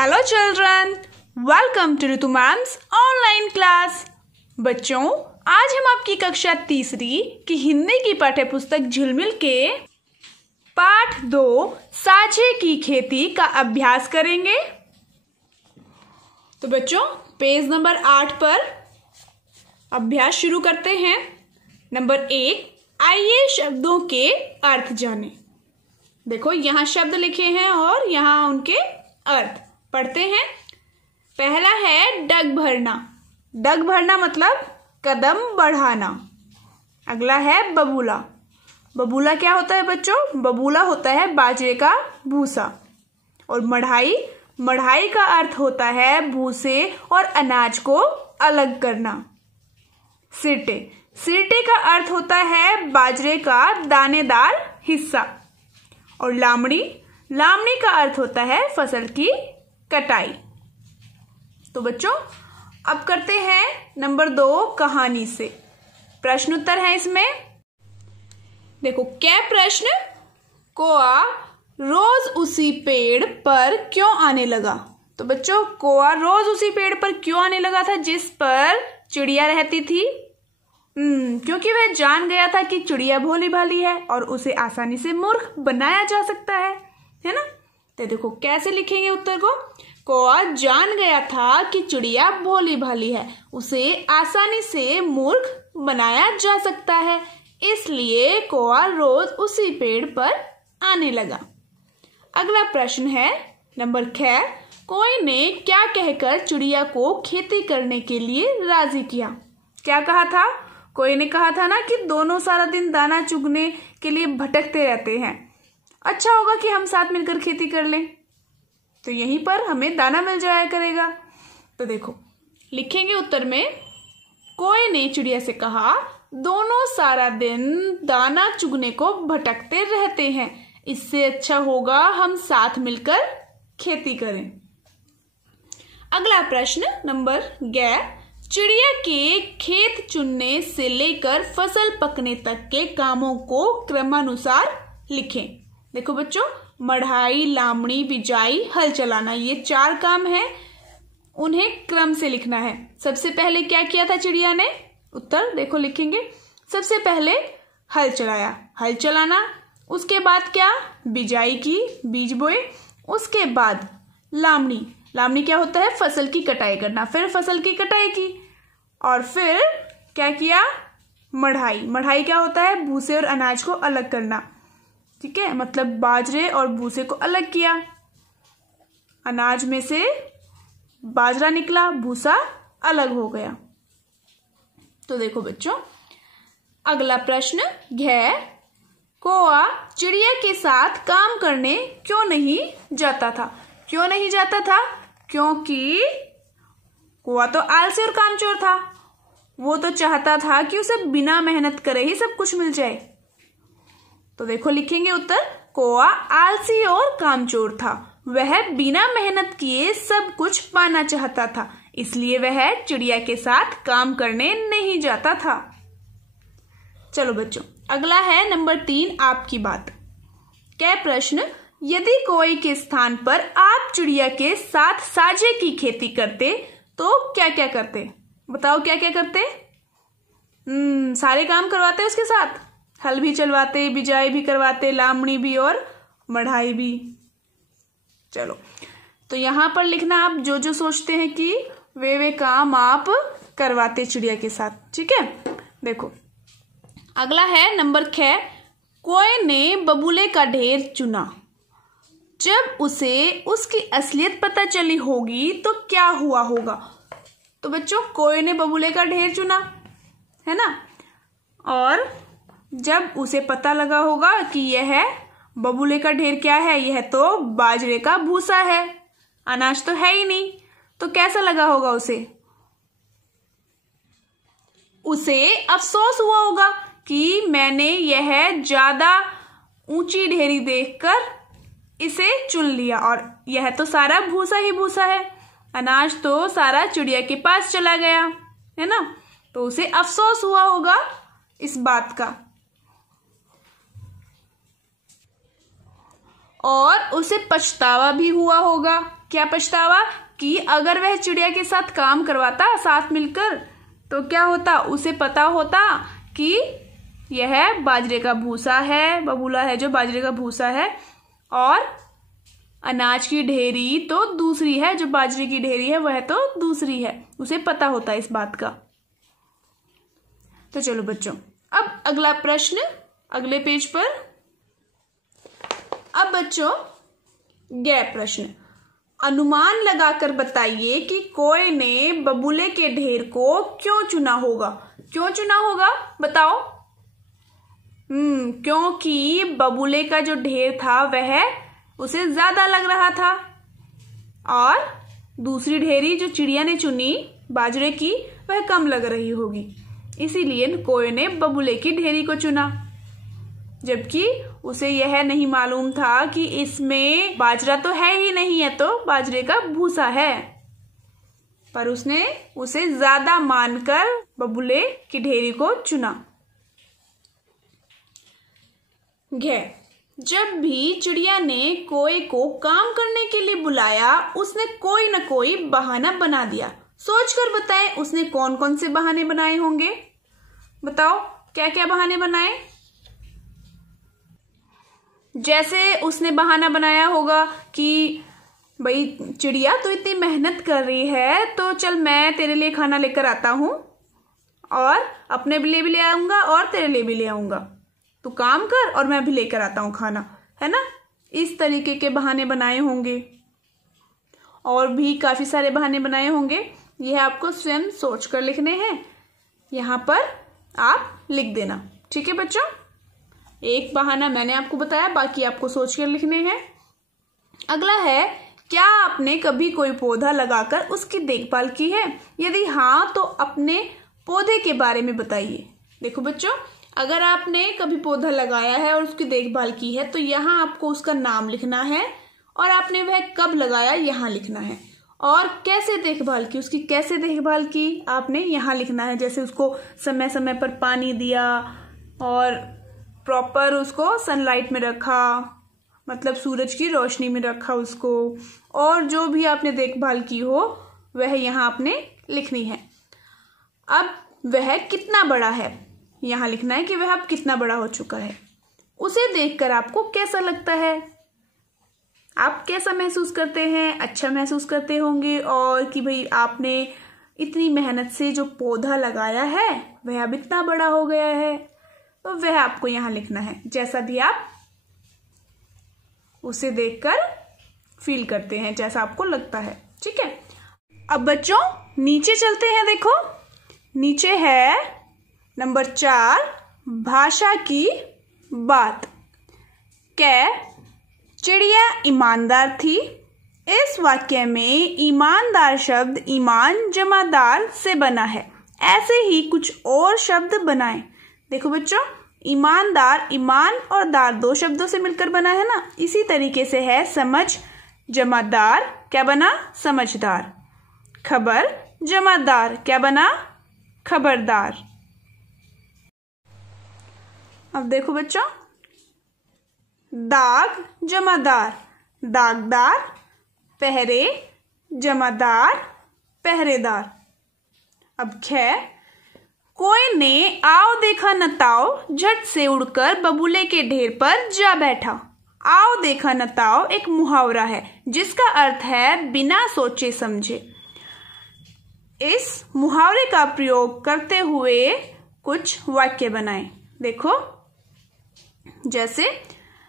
Hello children, welcome to Ritu ma'am's online class. बच्चों, आज हम आपकी कक्षा तीसरी की हिंदी की पाठ्य पुस्तक झिलमिल के पाठ 2 साझे की खेती का अभ्यास करेंगे। तो बच्चों, पेज नंबर 8 पर अभ्यास शुरू करते हैं। नंबर 1, आइए शब्दों के अर्थ जानें। देखो, यहाँ शब्द लिखे हैं और यहाँ उनके अर्थ पढ़ते हैं। पहला है डग भरना। डग भरना मतलब कदम बढ़ाना। अगला है बबूला। बबूला क्या होता है बच्चों? बबूला होता है बाजरे का भूसा। और मढ़ाई, मढ़ाई का अर्थ होता है भूसे और अनाज को अलग करना। सिरटे, सिरटे का अर्थ होता है बाजरे का दानेदार हिस्सा। और लामड़ी, लामड़ी का अर्थ होता है फसल की कटाई। तो बच्चों, अब करते हैं नंबर 2 कहानी से। प्रश्न उत्तर है इसमें। देखो, क्या प्रश्न? कौआ रोज उसी पेड़ पर क्यों आने लगा? तो बच्चों, कौआ रोज उसी पेड़ पर क्यों आने लगा था जिस पर चिड़िया रहती थी? क्योंकि वह जान गया था कि चिड़िया भोली भाली है और उसे आसानी से मूर्ख बनाया जा सकता है ना? तो देखो कैसे लिखेंगे उत्तर को। कौआ जान गया था कि चिड़िया भोली भाली है, उसे आसानी से मूर्ख बनाया जा सकता है, इसलिए कौआ रोज उसी पेड़ पर आने लगा। अगला प्रश्न है नंबर 6, कोई ने क्या कहकर चिड़िया को खेती करने के लिए राजी किया? क्या कहा था? कोई ने कहा था ना कि दोनों सारा दिन दाना चुगने के लिए भटकते रहते हैं, अच्छा होगा कि हम साथ मिलकर खेती कर लें, तो यहीं पर हमें दाना मिल जाया करेगा। तो देखो, लिखेंगे उत्तर में, कोई ने चिड़िया से कहा दोनों सारा दिन दाना चुगने को भटकते रहते हैं, इससे अच्छा होगा हम साथ मिलकर खेती करें। अगला प्रश्न नंबर 11, चिड़िया के खेत चुनने से लेकर फसल पकने तक के कामों को क्रमानुसार लिखें। देखो बच्चों, मढ़ाई, लामड़ी, बिजाई, हल चलाना, ये 4 काम हैं, उन्हें क्रम से लिखना है। सबसे पहले क्या किया था चिड़िया ने? उत्तर देखो लिखेंगे। सबसे पहले हल चलाया, हल चलाना। उसके बाद क्या? बिजाई की, बीज बोए। उसके बाद लामड़ी, लामड़ी क्या होता है? फसल की कटाई करना। फिर फसल की कटाई की और फिर क्या किया? मढ़ाई, मढ़ाई क्या होता है? भूसे और अनाज को अलग करना। ठीक है, मतलब बाजरे और भूसे को अलग किया, अनाज में से बाजरा निकला, भूसा अलग हो गया। तो देखो बच्चों, अगला प्रश्न है, कौआ चिड़िया के साथ काम करने क्यों नहीं जाता था? क्यों नहीं जाता था? क्योंकि कौआ तो आलसी और कामचोर था। वो तो चाहता था कि उसे बिना मेहनत करे ही सब कुछ मिल जाए। तो देखो लिखेंगे उत्तर, कौआ आलसी और कामचोर था, वह बिना मेहनत किए सब कुछ पाना चाहता था, इसलिए वह चिड़िया के साथ काम करने नहीं जाता था। चलो बच्चों, अगला है नंबर 3 आपकी बात। क्या प्रश्न? यदि कोई के स्थान पर आप चिड़िया के साथ साझे की खेती करते तो क्या क्या करते? बताओ क्या क्या करते? सारे काम करवाते उसके साथ, हल भी चलवाते, बिजाई भी करवाते, लामड़ी भी और मढ़ाई भी। चलो, तो यहां पर लिखना आप जो जो सोचते हैं कि वे काम आप करवाते चिड़िया के साथ। ठीक है, देखो अगला है नंबर 6, कोई ने बबूले का ढेर चुना। जब उसे उसकी असलियत पता चली होगी तो क्या हुआ होगा? तो बच्चों, कोई ने बबूले का ढेर चुना, है ना? और जब उसे पता लगा होगा कि यह बबूले का ढेर क्या है, यह तो बाजरे का भूसा है, अनाज तो है ही नहीं, तो कैसा लगा होगा उसे? उसे अफसोस हुआ होगा कि मैंने यह ज्यादा ऊंची ढेरी देखकर इसे चुन लिया और यह तो सारा भूसा ही भूसा है, अनाज तो सारा चिड़िया के पास चला गया, है ना? तो उसे अफसोस हुआ होगा इस बात का और उसे पछतावा भी हुआ होगा क्या पछतावा कि अगर वह चिड़िया के साथ काम करवाता साथ मिलकर तो क्या होता, उसे पता होता कि यह बाजरे का भूसा है, बबूला है जो बाजरे का भूसा है, और अनाज की ढेरी तो दूसरी है, जो बाजरे की ढेरी है वह तो दूसरी है, उसे पता होता है इस बात का। तो चलो बच्चों, अब अगला प्रश्न अगले पेज पर। अब बच्चों गैर प्रश्न, अनुमान लगाकर बताइए कि कोई ने बबूले के ढेर को क्यों चुना होगा। क्यों चुना होगा बताओ। क्योंकि बबूले का जो ढेर था वह उसे ज्यादा लग रहा था, और दूसरी ढेरी जो चिड़िया ने चुनी बाजरे की वह कम लग रही होगी, इसीलिए कोई ने बबूले की ढेरी को चुना, जबकि उसे यह नहीं मालूम था कि इसमें बाजरा तो है ही नहीं, है तो बाजरे का भूसा है, पर उसने उसे ज्यादा मानकर बबूले की ढेरी को चुना। जब भी चिड़िया ने कोई को काम करने के लिए बुलाया, उसने कोई न कोई बहाना बना दिया। सोचकर बताएं उसने कौन कौन से बहाने बनाए होंगे। बताओ क्या क्या बहाने बनाए। जैसे उसने बहाना बनाया होगा कि भाई चिड़िया तो इतनी मेहनत कर रही है, तो चल मैं तेरे लिए खाना लेकर आता हूं, और अपने लिए भी ले आऊंगा और तेरे लिए भी ले आऊंगा, तू काम कर और मैं भी लेकर आता हूं खाना, है ना। इस तरीके के बहाने बनाए होंगे, और भी काफी सारे बहाने बनाए होंगे। यह आपको स्वयं सोच कर लिखने हैं, यहाँ पर आप लिख देना, ठीक है बच्चों। एक बहाना मैंने आपको बताया, बाकी आपको सोच कर लिखने हैं। अगला है, क्या आपने कभी कोई पौधा लगाकर उसकी देखभाल की है? यदि हाँ तो अपने पौधे के बारे में बताइए। देखो बच्चों, अगर आपने कभी पौधा लगाया है और उसकी देखभाल की है तो यहाँ आपको उसका नाम लिखना है, और आपने वह कब लगाया यहाँ लिखना है, और कैसे देखभाल की, उसकी कैसे देखभाल की आपने यहाँ लिखना है। जैसे उसको समय समय पर पानी दिया और प्रॉपर उसको सनलाइट में रखा, मतलब सूरज की रोशनी में रखा उसको, और जो भी आपने देखभाल की हो वह यहाँ आपने लिखनी है। अब वह कितना बड़ा है, यहाँ लिखना है कि वह अब कितना बड़ा हो चुका है। उसे देखकर आपको कैसा लगता है, आप कैसा महसूस करते हैं? अच्छा महसूस करते होंगे, और कि भाई आपने इतनी मेहनत से जो पौधा लगाया है वह अब इतना बड़ा हो गया है, तो वह आपको यहाँ लिखना है, जैसा भी आप उसे देखकर फील करते हैं, जैसा आपको लगता है, ठीक है। अब बच्चों नीचे चलते हैं। देखो नीचे है नंबर 4, भाषा की बात। चिड़िया ईमानदार थी। इस वाक्य में ईमानदार शब्द ईमान जमादार से बना है। ऐसे ही कुछ और शब्द बनाएं। देखो बच्चों, ईमानदार, ईमान और दार 2 शब्दों से मिलकर बना है ना। इसी तरीके से है समझ जमादार, क्या बना? समझदार। खबर जमादार, क्या बना? खबरदार। अब देखो बच्चों, दाग जमादार, दागदार। पहरे जमादार, पहरेदार। अब कोई ने आओ देखा न ताओ झट से उड़कर बबूले के ढेर पर जा बैठा। आओ देखा न ताओ एक मुहावरा है जिसका अर्थ है बिना सोचे समझे। इस मुहावरे का प्रयोग करते हुए कुछ वाक्य बनाएं। देखो जैसे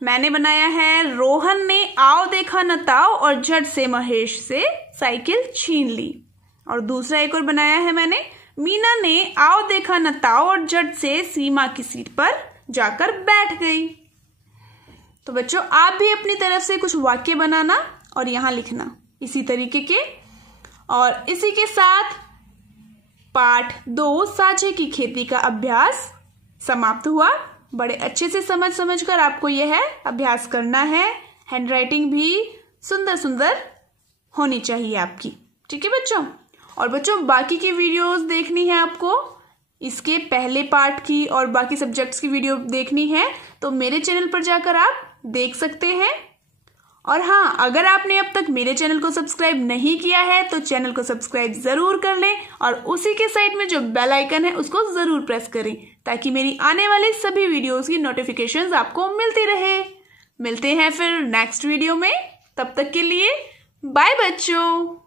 मैंने बनाया है, रोहन ने आओ देखा न ताओ और झट से महेश से साइकिल छीन ली। और दूसरा एक और बनाया है मैंने, मीना ने आओ देखा न ताओ और झट से सीमा की सीट पर जाकर बैठ गई। तो बच्चों आप भी अपनी तरफ से कुछ वाक्य बनाना और यहाँ लिखना इसी तरीके के। और इसी के साथ पाठ 2 साझे की खेती का अभ्यास समाप्त हुआ। बड़े अच्छे से समझ कर आपको यह अभ्यास करना है। हैंडराइटिंग भी सुंदर सुंदर होनी चाहिए आपकी, ठीक है बच्चों। और बच्चों बाकी की वीडियोस देखनी है आपको, इसके पहले पार्ट की और बाकी सब्जेक्ट्स की वीडियो देखनी है तो मेरे चैनल पर जाकर आप देख सकते हैं। और हाँ, अगर आपने अब तक मेरे चैनल को सब्सक्राइब नहीं किया है तो चैनल को सब्सक्राइब जरूर कर लें और उसी के साइड में जो बेल आइकन है उसको जरूर प्रेस करें ताकि मेरी आने वाली सभी वीडियोस की नोटिफिकेशंस आपको मिलती रहे। मिलते हैं फिर नेक्स्ट वीडियो में, तब तक के लिए बाय बच्चों।